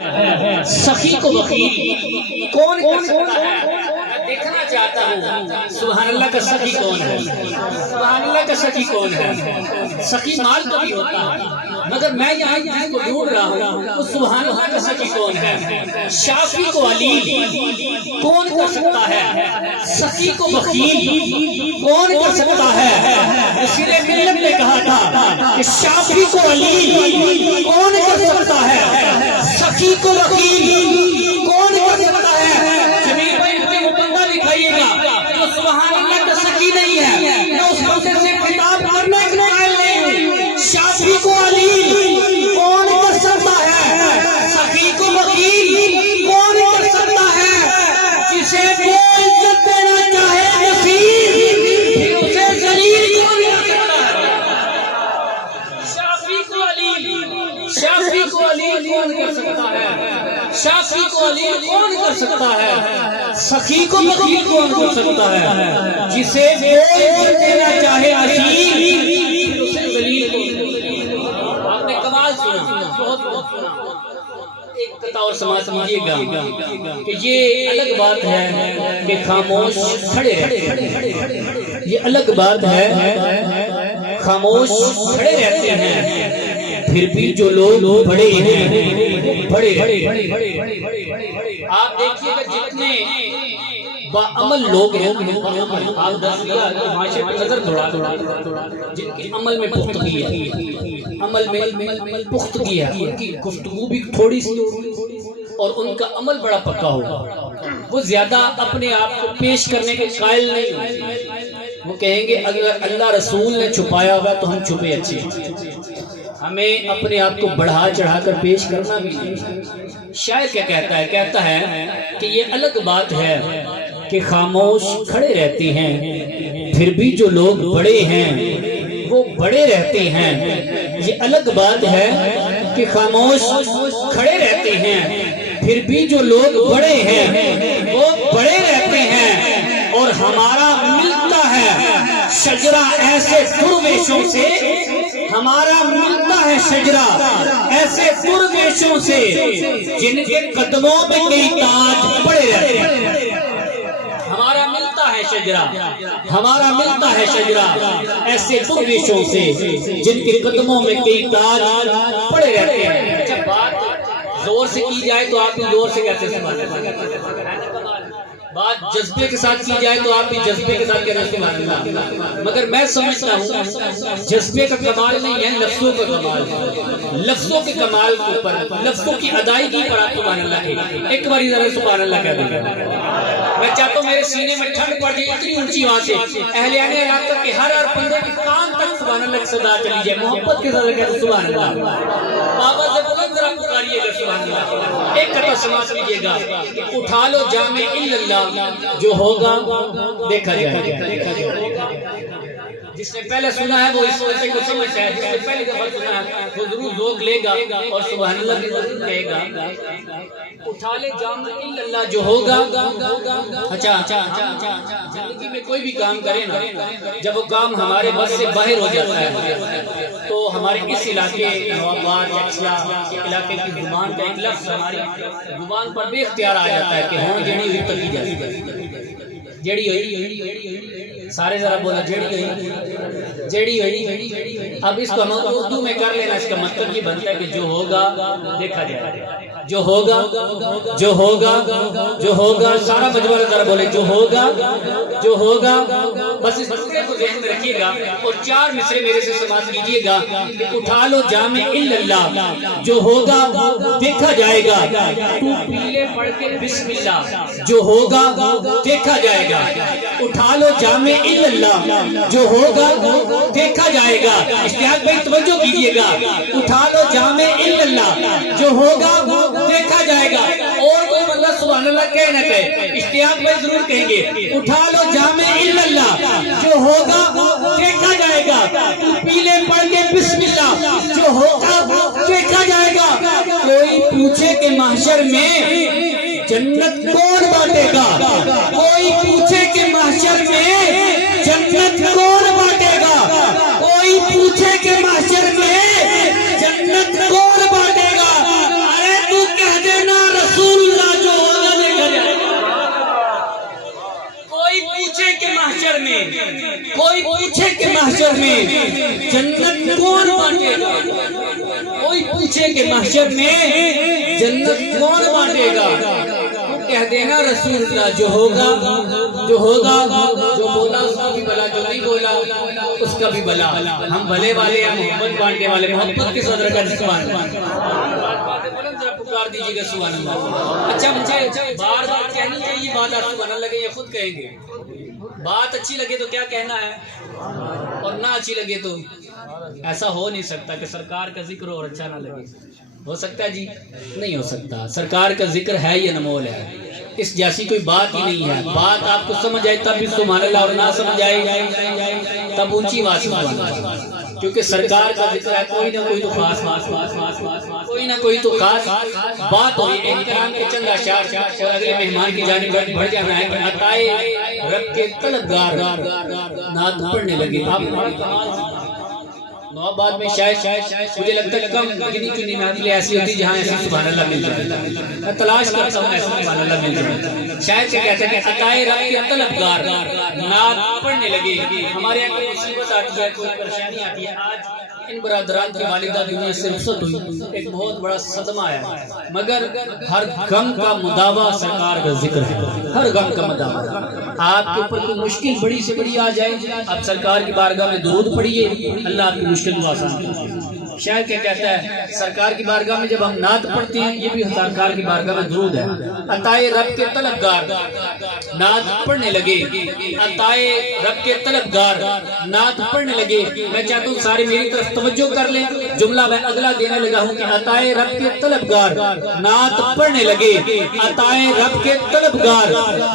سخی کو وکیل کون کر سکتا ہے؟ میں دیکھنا چاہتا ہوں سبحان اللہ کا سخی کون ہے، سبحان اللہ کا سخی کون ہے۔ سخی مال کا بھی ہوتا ہے، مگر میں یہاں جس کو ڈھونڈ رہا ہوں وہ سبحان اللہ کا سخی کون ہے۔ شافی کو علیل کون کر سکتا ہے، سخی کو وکیل کون کر سکتا ہے۔ اسی لیے ملت نے کہا تھا کہ شافی کو علیل کون کر سکتا ہے، سخی کو وکیل کون کر سکتا ہے۔ جمیل بھائی مجھے وہ بندہ دکھائیے گا جو سبحان اللہ کا سخی نہیں ہے، میں اس بندے سے خطاب کرنے کے قائل نہیں ہوں۔ شافی کو علیل کون کر سکتا ہے، سخی کو وکیل کون کر سکتا ہے۔ جسے وہ عزت دینا چاہے نصیب پھر اسے ذلیل کون کر سکتا ہے۔ شافی کو علیل، شافی کو علیل کون کر سکتا ہے، شافی کو علیل کون کر سکتا ہے، سخی کو وکیل کون کر سکتا ہے۔ جسے وہ عزت دینا چاہے نصیب پھر اسے ذلیل کون کر سکتا ہے۔ آپ نے کمال سنا، بہت بہت سنا۔ ایک قطعہ اور سماعت کیجیے گا کہ یہ الگ بات ہے کہ خاموش کھڑے رہتے، یہ الگ بات ہے خاموش کھڑے رہتے ہیں، پھر بھی جو لوگ بڑے ہیں بڑے۔ آپ دیکھیے گا جتنے باعمل لوگ ہیں، آپ دس لیا معاشرے پر نظر دوڑا جن کے عمل میں پختگی ہے، عمل میں پختگی ہے، ان کی گفتگو بھی تھوڑی سی اور ان کا عمل بڑا پکا ہوگا، وہ زیادہ اپنے آپ کو پیش کرنے کے قائل نہیں ہوں۔ وہ کہیں گے اگر اللہ رسول نے چھپایا ہوا تو ہم چھپے اچھے، ہمیں اپنے آپ کو بڑھا چڑھا کر پیش کرنا بھی نہیں۔ شاعر کیا کہتا ہے، کہتا ہے کہ یہ الگ بات ہے کہ خاموش کھڑے رہتے ہیں، پھر بھی جو لوگ بڑے ہیں وہ بڑے رہتے ہیں۔ یہ الگ بات ہے کہ خاموش کھڑے رہتے ہیں، پھر بھی جو لوگ بڑے ہیں وہ بڑے رہتے ہیں۔ اور ہمارا ملتا ہے شجرہ ایسے درویشوں سے، ہمارا ملتا ہے شجرہ ایسے درویشوں سے جن کے قدموں میں کئی تاج پڑے رہتے ہیں۔ ہمارا ملتا ہے شجرہ، ہمارا ملتا ہے شجرہ ایسے درویشوں سے جن کے قدموں میں کئی تاج پڑے رہتے ہیں۔ جب بات زور سے کی جائے تو آپ بھی زور سے کیسے سنبھالیں، بات جذبے کے ساتھ کی جائے تو آپ بھی جذبے کے ساتھ کہتے ہیں۔ مگر میں سمجھتا ہوں جذبے کا کمال نہیں ہے، لفظوں کا کمال ہے۔ لفظوں کے کمال کے اوپر، لفظوں کی ادائیگی پر آپ سبحان اللہ کہیں، ایک بار ذرا سبحان اللہ کہہ دیں۔ میں چاہتا ہوں میرے سینے میں ٹھنڈ پڑ جائے اتنی اونچی آواز سے، اہلیان علاقہ کے ہر بندے کے کان تک سبحان اللہ کی صدا چلی جائے، محبت کے ساتھ کہتے ہیں سبحان اللہ۔ بابا سے بلند ذرا پکاریے گا سبحان اللہ۔ ایک قطعہ سماعت کیجیے گا، اٹھا لو جام الا اللہ، جو ہوگا دیکھا جائے گا۔ جس نے پہلے سنا ہے وہ اس وجہ کو سمجھ ہے، جس نے پہلی دفعہ سنا ہے وہ ضرور ذوق لے گا اور سبحان اللہ کی ضرور کہے گا۔ اٹھا لے جام الا اللہ، جو ہوگا۔ اچھا زندگی میں کوئی بھی کام کرے نا، جب وہ کام ہمارے بس سے باہر ہو جاتا ہے تو ہمارے اس علاقے نوآباد علاقے کی زبان کا ایک لفظ ہماری زبان پر بے اختیار آ جاتا ہے کہ ہوں جیڑی ہوئی تکی جاتی، جیڑی ہوئی، سارے ذرا بولا جیڑی ہوئی، جیڑی ہوئی۔ اب اس کو ہم اردو میں کر لینا، اس کا مطلب یہ بنتا ہے کہ جو ہوگا دیکھا جائے گا، جو ہوگا، جو ہوگا، جو ہوگا، سارا مجموعہ ذرا بولے جو ہوگا، جو ہوگا۔ بس اس مصرے کو ذہن میں رکھیے گا اور چار مصرے میرے سے سماعت کیجیے گا کہ اٹھا لو جام الا اللہ، جو ہوگا دیکھا جائے گا، تو پیلے پڑھ کے بسم اللہ، جو ہوگا دیکھا جائے گا۔ اٹھا لو جام الا اللہ، جو ہوگا دیکھا جائے گا۔ اشتیاق بھائی توجہ کیجیے گا، اٹھا لو جام الا اللہ، جو ہوگا دیکھا جائے گا۔ اور کوئی بندہ سبحان اللہ کہہ نہ کہے، اشتیاق بھائی ضرور کہیں گے، اٹھا لو جام الا اللہ، جو ہوگا دیکھا جائے گا، تو پیلے پڑھ کے بسم اللہ، جو ہوگا دیکھا جائے گا۔ کوئی پوچھے کہ محشر میں جنت کون بانٹے گا، کوئی پوچھے کہ محشر میں جنت کون بانٹے گا، کوئی پوچھے کہ محشر میں جنت کون بانٹے گا، ارے تو کہہ دے کہ محشر میں جنت کون بانٹے گا؟ کہہ دینا رسول اللہ جو ہوگا جو بولا اس کا بھی بلا، جو نہیں بولا اس کا بھی بلا. ہم بھلے والے ہیں، محبت بانٹنے والے، محبت کے صدر کا سبحان پکار دیجیے گا سبحان اللہ. اچھا مجھے بار بار کہنی چاہیے بات، آپ کو بنا لگے یا خود کہیں گے؟ بات اچھی لگے تو کیا کہنا ہے اور نہ اچھی لگے تو؟ ایسا ہو نہیں سکتا کہ سرکار کا ذکر ہو اور اچھا نہ لگے. ہو سکتا ہے جی؟ نہیں ہو سکتا. سرکار کا ذکر ہے یہ نمول ہے، اس جیسی کوئی بات ہی نہیں ہے. بات آپ کو سمجھ آئے تب بھی سبحان اللہ، اور نہ سمجھ آئے تب اونچی آواز سبحان اللہ. کیونکہ سرکار کا ذکر ہے، کوئی نہ کوئی تو خاص کوئی نہ کوئی تو خاص بات ہوئی. ایک کرام کے چند اشعار اور اگلے مہمان کی جانب بڑھ جانا ہے کہ عطائے رب کے طلبگار نعت پڑھنے لگے. آپ نوآباد میں شاید مجھے لگتا ہے کم گنی چنی محفلیں ایسی ہوتی جہاں ایسی سبحان اللہ مل جائے. میں تلاش کرتا ہوں ایسی سبحان اللہ مل جائے. شاید سے کہتا ہے کہ عطائے رب کے طلبگار نعت پڑھنے لگے. ہمارے یہاں کوئی مصیبت آتی ہے، کوئی پریشانی آتی ہے. آج ان برادران کی والدہ دنیا سے رخصت ہوئی، ایک بہت بڑا صدمہ آیا، مگر ہر غم کا مداوا سرکار کا ذکر ہے. ہر غم کا مداوا. آپ کے اوپر کوئی مشکل بڑی سے بڑی آ جائے، آپ سرکار کی بارگاہ میں درود پڑھیے، اللہ آپ کی مشکل کو آسان کرے. شاعر کیا کہتا ہے؟ سرکار کی بارگاہ میں جب ہم نعت پڑھتے ہیں، یہ بھی سرکار کی بارگاہ میں درود ہے. عطائے رب کے طلبگار نعت پڑھنے لگے. عطائے رب کے طلبگار نعت پڑھنے لگے. میں چاہتا ہوں سارے میری طرف توجہ کر لیں. جملہ میں اگلا دینے لگا ہوں کہ عطائے رب کے طلبگار نعت پڑھنے لگے. عطائے رب کے طلبگار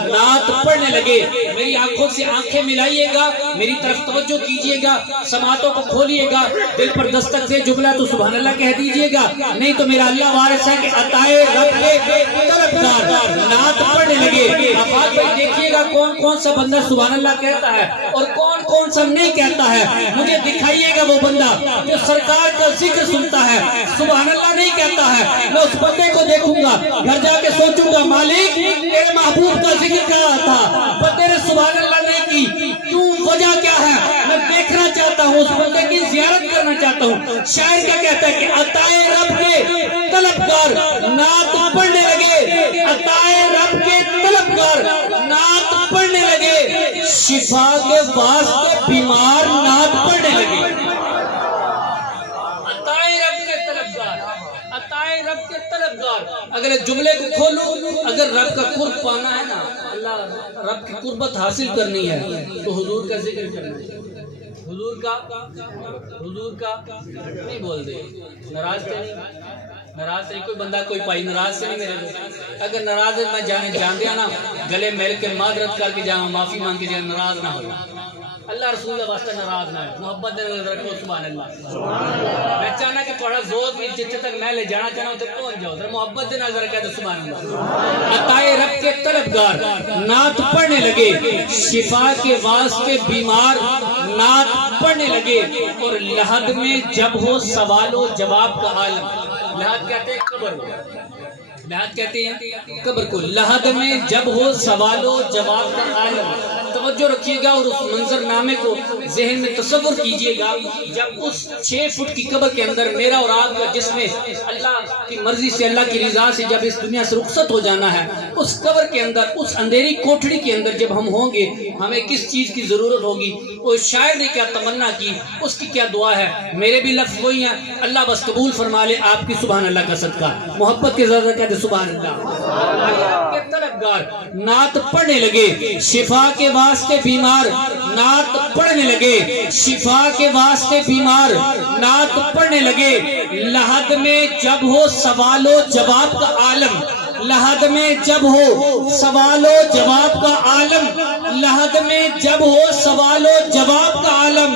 نعت پڑھنے لگے. میری آنکھوں سے آنکھیں ملائیے گا، میری طرف توجہ کیجیے گا، سماعتوں کو کھولیے گا. دل پر دستک سے جملہ تو سبحان اللہ کہہ دیجیے گا، نہیں تو میرا اللہ وارث ہے کہ عطائے رب کے طلبگار نعت پڑھنے لگے. آپ دیکھیے گا کون کون سا بندہ سبحان اللہ کہتا ہے اور کون کون سا نہیں کہتا ہے. مجھے دکھائیے گا وہ بندہ جو سرکار کا ذکر سنتا ہے، سبحان اللہ نہیں کہتا ہے. میں اس بندے کو دیکھوں گا، گھر جا کے سوچوں گا مالک تیرے محبوب کا ذکر کر رہا تھا، بندے نے سبحان اللہ نہیں کی، کیوں؟ وجہ کیا ہے؟ میں دیکھنا چاہتا ہوں، اس بندے کی زیارت کرنا چاہتا ہوں. شاعر کیا کہتا ہے کہ عطائے رب کے طلبگار نعت پڑھنے لگے. عطائے رب کے طلبگار نعت پڑھنے لگے. شفا کے واسطے بیمار نعت پڑھنے لگے. عطائے رب کے طلبگار، عطائے رب کے طلبگار. اگر جملے کو کھولو، اگر رب کا قرب پانا ہے نا، اللہ رب کی قربت حاصل کرنی ہے تو حضور کا ذکر کرنا ہے. حضور کا نہیں بول دے. ناراض نہیں کوئی بندہ کوئی پائی ناراض سے نہیں میرے. اگر ناراض ہے میں جان دیا نا، گلے مل کے معذرت کر کے جاؤں، معافی مانگ کے جاؤں، ناراض نہ ہو. اللہ رسول اللہ واسطہ ناراض نہ ہے. محبت دے نظر رکھو سبحان اللہ. میں چاہنا کہ تھوڑا زور بھی جتنے تک میں لے جانا چاہنا ہوں تو پہنچ جاؤ. ذرا محبت دے نظر رکھے تو سبحان اللہ. عطائے رب کے طلبگار نعت پڑھنے لگے. شفا کے واسطے بیمار نعت پڑھنے لگے. اور لحد میں جب ہو سوال و جواب کا عالم. لحد کہتے ہیں قبر کو، لحد کہتے ہیں قبر کو. لحد میں جب ہو سوال و جواب کا عالم. توجہ رکھیے گا اور اس منظر نامے کو ذہن میں تصور کیجئے گا. جب اس 6 فٹ کی قبر کے اندر میرا اور آپ کا جسم اللہ کی مرضی سے، اللہ کی رضا سے جب اس دنیا سے رخصت ہو جانا ہے، اس قبر کے اندر، اس اندھیری کوٹھڑی کے اندر جب ہم ہوں گے، ہمیں کس چیز کی ضرورت ہوگی؟ وہ شاعر نے کیا تمنا کی، اس کی کیا دعا ہے. میرے بھی لفظ وہی ہیں، اللہ بس قبول فرما لے آپ کی سبحان اللہ کا صدقہ. محبت کے ذرا کہتے سبحان اللہ. کے طلبگار نعت پڑھنے لگے. شفا کے واسطے بیمار نعت پڑھنے لگے. شفا کے واسطے بیمار نعت پڑھنے لگے. لحد میں جب ہو سوال و جواب کا عالم. لحد میں جب ہو سوال و جواب کا عالم. لحد میں جب ہو سوال و جواب کا عالم.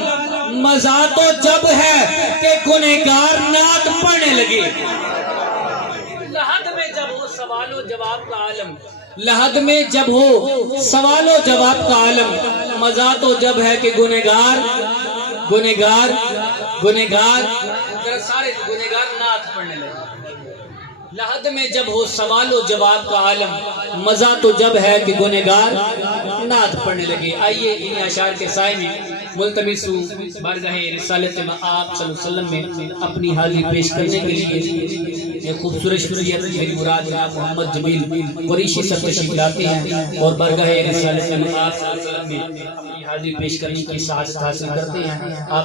مزہ تو جب ہے کہ گنہگار نعت پڑھنے لگے. لحد میں جب ہو سوال و جواب کا عالم. لحد میں جب ہو سوال و جواب کا عالم. مزہ تو جب ہے کہ گنہگار سارے گنہگار نعت پڑھنے لگے. لحد میں جب ہو سوال و جواب کا عالم. مزہ تو جب ہے کہ گنہگار نعت پڑھنے لگے. آئیے ان اشعار کے سائے میں ملتمس ہوں بارگاہ رسالت مآب صلی اللہ علیہ وسلم میں اپنی حاضری پیش کرنے کے لیے ایک خوبصورت شخصیت میری مراد جناب محمد جمیل قریشی صاحب تشریف لاتے ہیں اور بارگاہ رسالت مآب صلی اللہ علیہ وسلم میں اپنی حاضری پیش کرنے کی سعادت حاصل کرتے ہیں. آپ